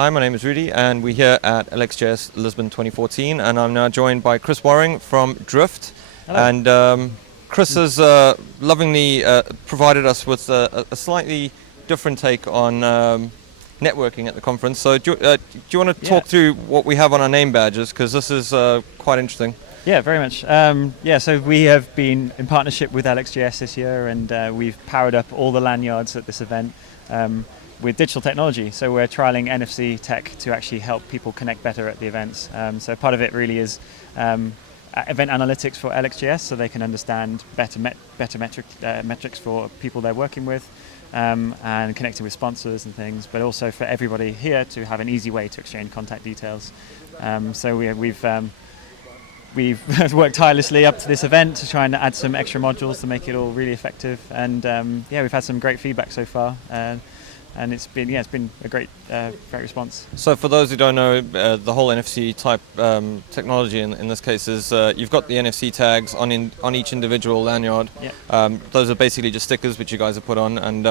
Hi, my name is Rudy, and we're here at LXJS Lisbon 2014, and I'm now joined by Chris Waring from Drift. Hello. And Chris has lovingly provided us with a slightly different take on networking at the conference. So do you want to talk through what we have on our name badges, because this is quite interesting? Yeah, very much. So we have been in partnership with LXJS this year, and we've powered up all the lanyards at this event with digital technology. So we're trialing NFC tech to actually help people connect better at the events. So part of it really is event analytics for LXJS, so they can understand better metrics for people they're working with, and connecting with sponsors and things, but also for everybody here to have an easy way to exchange contact details. So we've worked tirelessly up to this event to try and add some extra modules to make it all really effective, and we've had some great feedback so far, and it's been a great response. So for those who don't know, the whole NFC type technology in this case is you've got the NFC tags on each individual lanyard. Yep. Those are basically just stickers which you guys have put on, and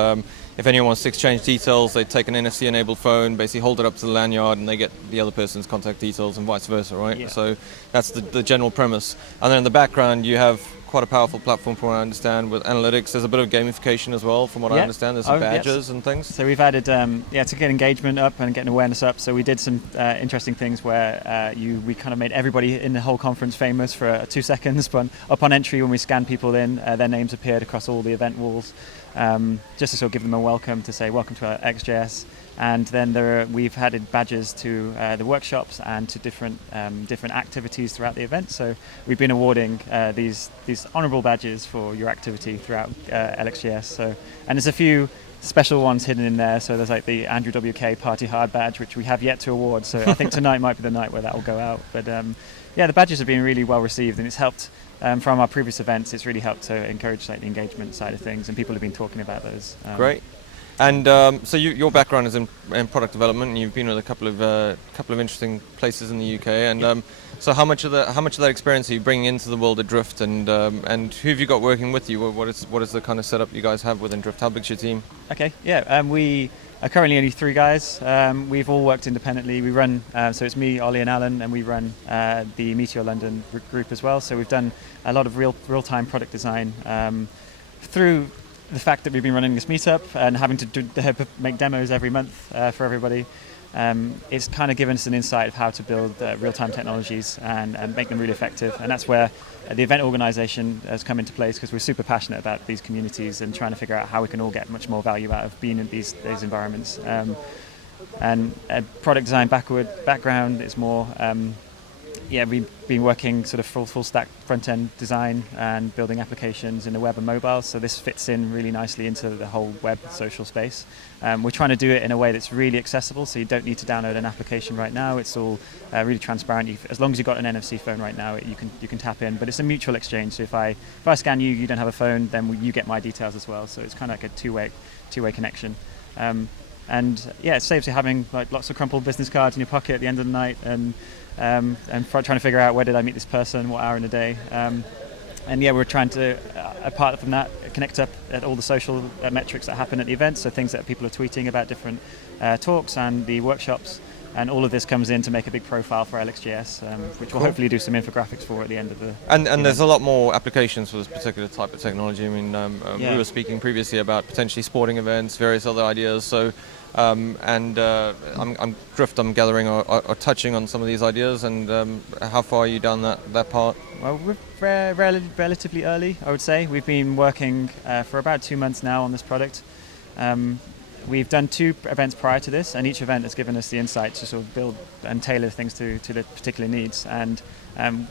if anyone wants to exchange details, they take an NFC enabled phone, basically hold it up to the lanyard, and they get the other person's contact details and vice versa, right? Yeah. So that's the general premise. And then in the background you have quite a powerful platform, from what I understand, with analytics. There's a bit of gamification as well, from what I understand. There's some badges and things. So we've added, to get engagement up and getting awareness up. So we did some interesting things where we kind of made everybody in the whole conference famous for 2 seconds. But upon entry, when we scanned people in, their names appeared across all the event walls, just to sort of give them a welcome, to say welcome to our XJS. And then we've added badges to the workshops and to different activities throughout the event. So we've been awarding these honourable badges for your activity throughout LXJS. So, and there's a few special ones hidden in there. So there's like the Andrew WK Party Hard badge, which we have yet to award. So I think tonight might be the night where that will go out. But the badges have been really well received, and it's helped. From our previous events, it's really helped to encourage the engagement side of things, and people have been talking about those. Great. And so your background is in product development, and you've been with a couple of interesting places in the UK. And so how much of that experience are you bringing into the world of Drift, and who have you got working with you? What is the kind of setup you guys have within Drift? How big's your team? Okay, we are currently only 3 guys. We've all worked independently. We run, so it's me, Ollie and Alan, and we run the Meteor London group as well. So we've done a lot of real-time product design through the fact that we've been running this meetup and having to make demos every month for everybody. It's kind of given us an insight of how to build real-time technologies and make them really effective. And that's where the event organization has come into place, because we're super passionate about these communities and trying to figure out how we can all get much more value out of being in these environments. And product design background is more, we've been working sort of full stack front-end design and building applications in the web and mobile, so this fits in really nicely into the whole web social space. We're trying to do it in a way that's really accessible, so you don't need to download an application right now. It's all really transparent. As long as you've got an NFC phone right now, you can tap in, but it's a mutual exchange. So if I scan you, you don't have a phone, then you get my details as well. So it's kind of like a two-way connection. It saves you having like lots of crumpled business cards in your pocket at the end of the night, and trying to figure out where did I meet this person, what hour in the day. We're trying to, apart from that, connect up at all the social metrics that happen at the event, so things that people are tweeting about different talks and the workshops, and all of this comes in to make a big profile for LXJS, which we'll hopefully do some infographics for at the end of the And there's a lot more applications for this particular type of technology. I mean, we were speaking previously about potentially sporting events, various other ideas. So, I'm gathering or touching on some of these ideas. And how far are you down that part? Well, we're relatively early, I would say. We've been working for about 2 months now on this product. We've done 2 events prior to this, and each event has given us the insight to sort of build and tailor things to the particular needs. And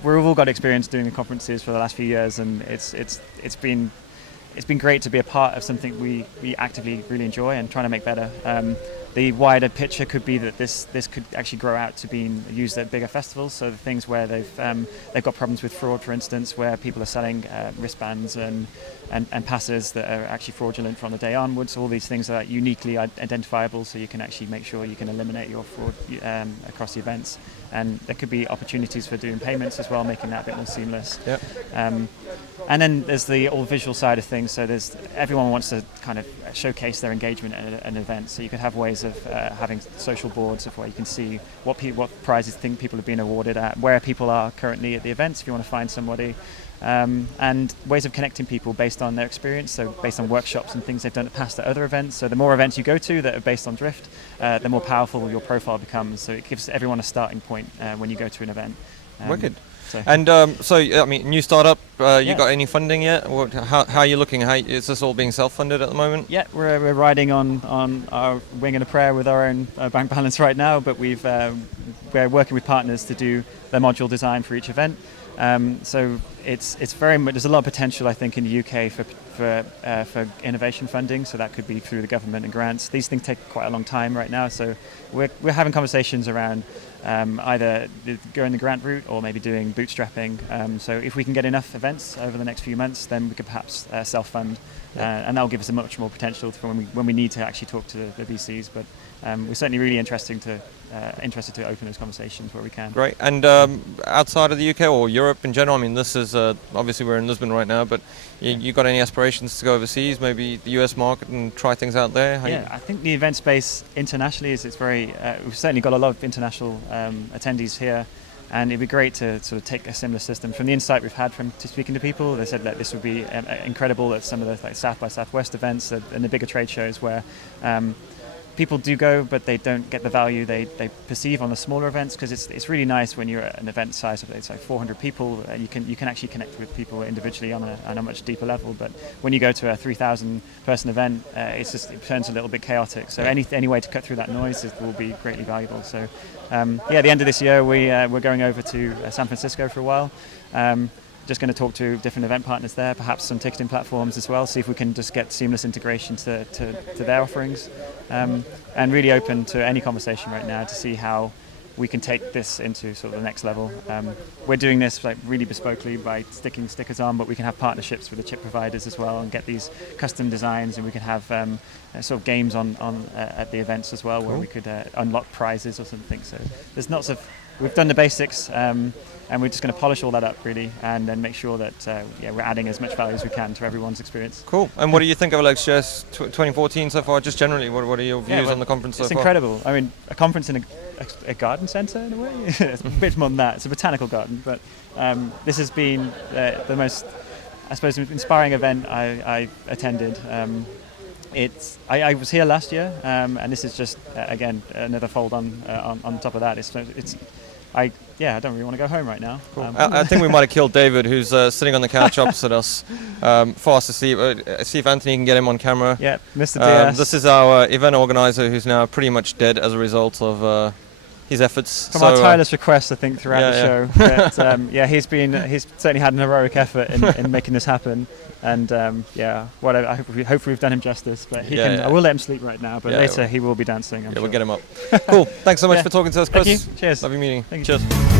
we've all got experience doing the conferences for the last few years, and it's been great to be a part of something we actively really enjoy and trying to make better. The wider picture could be that this could actually grow out to being used at bigger festivals. So the things where they've got problems with fraud, for instance, where people are selling wristbands and passes that are actually fraudulent from the day onwards. All these things are uniquely identifiable, so you can actually make sure you can eliminate your fraud across the events. And there could be opportunities for doing payments as well, making that a bit more seamless. Yep. And then there's the all visual side of things. So everyone wants to kind of showcase their engagement at an event. So you could have ways ways of having social boards of where you can see what prizes people have been awarded at, where people are currently at the events if you want to find somebody, and ways of connecting people based on their experience, so based on workshops and things they've done past at other events. So the more events you go to that are based on Drift, the more powerful your profile becomes. So it gives everyone a starting point when you go to an event. Wicked. So. And so, I mean, new startup, you got any funding yet? How are you looking? Is this all being self-funded at the moment? Yeah, we're riding on our wing and a prayer with our own bank balance right now, but we're working with partners to do the module design for each event. So it's very much, there's a lot of potential, I think, in the UK for innovation funding. So that could be through the government and grants. These things take quite a long time right now. So we're having conversations around either going the grant route or maybe doing bootstrapping. So if we can get enough events over the next few months, then we could perhaps self-fund, and that'll give us a much more potential for when we need to actually talk to the VCs. But we're certainly really interested to open those conversations where we can. Great. And outside of the UK or Europe in general, I mean, this is obviously we're in Lisbon right now, but you got any aspirations to go overseas, maybe the US market and try things out there? I think the event space internationally we've certainly got a lot of international attendees here, and it'd be great to sort of take a similar system. From the insight we've had from speaking to people, they said that this would be incredible at some of the South by Southwest events and the bigger trade shows where people do go, but they don't get the value they perceive on the smaller events, because it's really nice when you're at an event size of, it's like 400 people, you can actually connect with people individually on a much deeper level. But when you go to a 3,000 person event, it turns a little bit chaotic. So any way to cut through that noise will be greatly valuable. So at the end of this year, we're going over to San Francisco for a while. Just going to talk to different event partners there, perhaps some ticketing platforms as well, see if we can just get seamless integration to their offerings, and really open to any conversation right now to see how we can take this into sort of the next level. We're doing this like really bespokely by sticking stickers on, but we can have partnerships with the chip providers as well and get these custom designs, and we can have sort of games on at the events as well, where we could unlock prizes or something. So there's lots of, we've done the basics, and we're just going to polish all that up really, and then make sure that we're adding as much value as we can to everyone's experience. Cool. And what do you think of LXJS 2014 so far? Just generally, what are your views on the conference so far? It's incredible. I mean, a conference in a garden centre in a way. It's a bit more than that. It's a botanical garden, but this has been the most, I suppose, inspiring event I attended. I was here last year, and this is just again another fold on top of that. I don't really want to go home right now. Cool. I think we might have killed David, who's sitting on the couch opposite us, fast asleep. See if Anthony can get him on camera. Yeah, Mr. DS. This is our event organizer, who's now pretty much dead as a result of his efforts. From our tireless requests, I think, throughout the show. But, he's certainly had an heroic effort in making this happen. And whatever. Hopefully we've done him justice. But I will let him sleep right now. But later he will be dancing. I'm sure. We'll get him up. Cool. Thanks so much for talking to us, Chris. Thank you. Cheers. Lovely meeting. Thank you. Cheers.